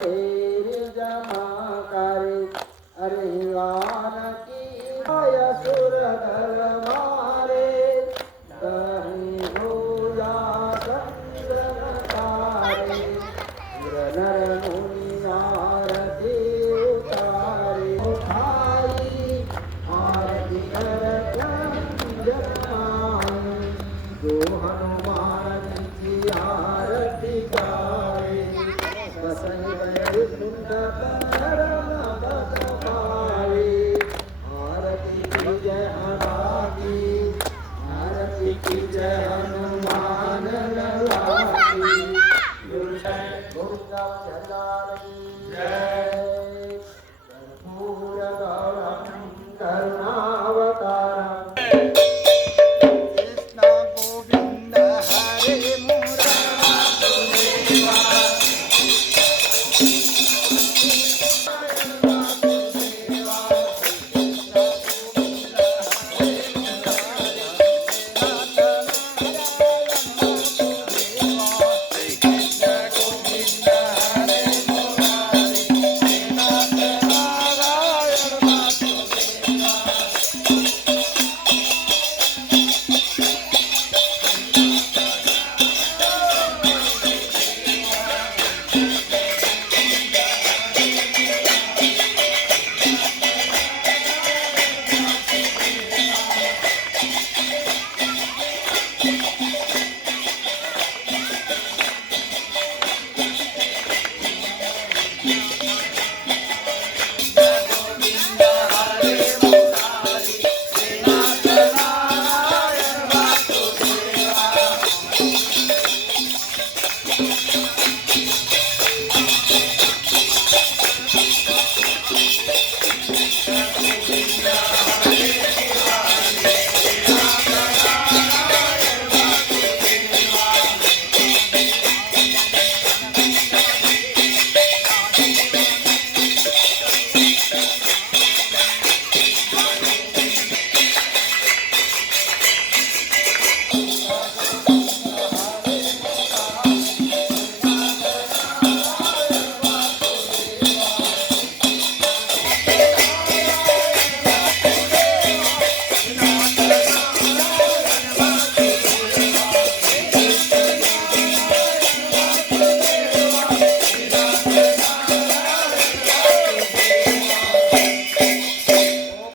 तेरी जमाकारी अरिवान की असुर दल मारे कहीं भूया चंद्र तारे नर मुनि आरती उतारे उठाई आरती करत जनाई जो हनुमान की आरती गाए बसई गए सुंद परम पद पाए आरती की जय हनुमानी आरती की जय हनुमान लाली गुरुदेव जलाल की जय कर्पूर गौरम करुणावतारम